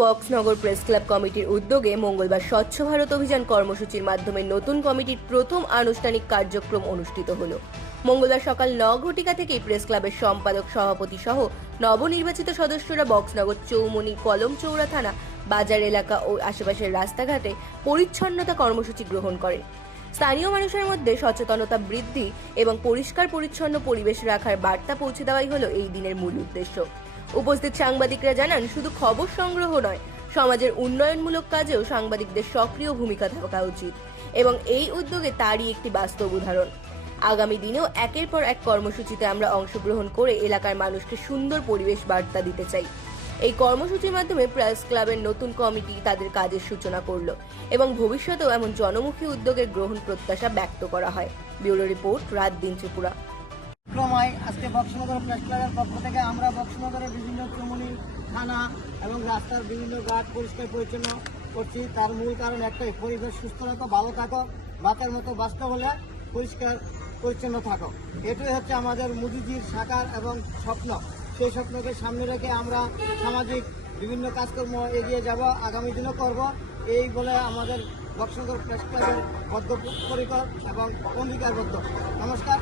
Boxanagar press club কমিটির উদ্যোগে মঙ্গলবার স্বচ্ছ ভারত অভিযান কর্মসূচির মাধ্যমে নতুন কমিটির প্রথম আনুষ্ঠানিক কার্যক্রম অনুষ্ঠিত হল। মঙ্গলবার সকাল ন ঘটিকা থেকেই প্রেস ক্লাবের সম্পাদক, সভাপতি সহ নবনির্বাচিত সদস্যরা বক্সনগর চৌমনি, কলম চৌড়া থানা, বাজার এলাকা ও আশেপাশের রাস্তাঘাটে পরিচ্ছন্নতা কর্মসূচি গ্রহণ করেন। স্থানীয় মানুষের মধ্যে সচেতনতা বৃদ্ধি এবং পরিষ্কার পরিচ্ছন্ন পরিবেশ রাখার বার্তা পৌঁছে দেওয়াই হলো এই দিনের মূল উদ্দেশ্য। উপস্থিত সাংবাদিকরা জানান, শুধু খবর সংগ্রহ নয়, সমাজের উন্নয়নমূলক কাজেও সাংবাদিকদের সক্রিয় ভূমিকা থাকা উচিত এবং এই উদ্যোগে তারই একটি বাস্তব উদাহরণ। আগামী দিনেও একের পর এক কর্মসূচিতে আমরা অংশগ্রহণ করে এলাকার মানুষকে সুন্দর পরিবেশ বার্তা দিতে চাই। এই কর্মসূচির মাধ্যমে প্রেস ক্লাবের নতুন কমিটি তাদের কাজের সূচনা করল এবং ভবিষ্যতেও এমন জনমুখী উদ্যোগের গ্রহণ প্রত্যাশা ব্যক্ত করা হয়। ব্যুরো রিপোর্ট, রাত দিন ত্রিপুরা। ক্রমায় আজকে বক্সনগর প্রেস ক্লাবের পক্ষ থেকে আমরা বক্সনগরের বিভিন্ন চমুনি থানা এবং রাস্তার বিভিন্ন ঘাট পরিষ্কার পরিচ্ছন্ন করছি। তার মূল কারণ একটাই, পরিবেশ সুস্থ রাখো ভালো থাকো বাতের মতো বাঁচতে হলে পরিষ্কার পরিচ্ছন্ন থাকো। এটাই হচ্ছে আমাদের মোদিজির সাকার এবং স্বপ্ন। সেই স্বপ্নকে সামনে রেখে আমরা সামাজিক বিভিন্ন কাজকর্ম এগিয়ে যাব, আগামী দিনও করব। এই বলে আমাদের বক্সনগর প্রেস ক্লাবের বদ্ধপরিকর এবং অঙ্গীকারবদ্ধ। নমস্কার।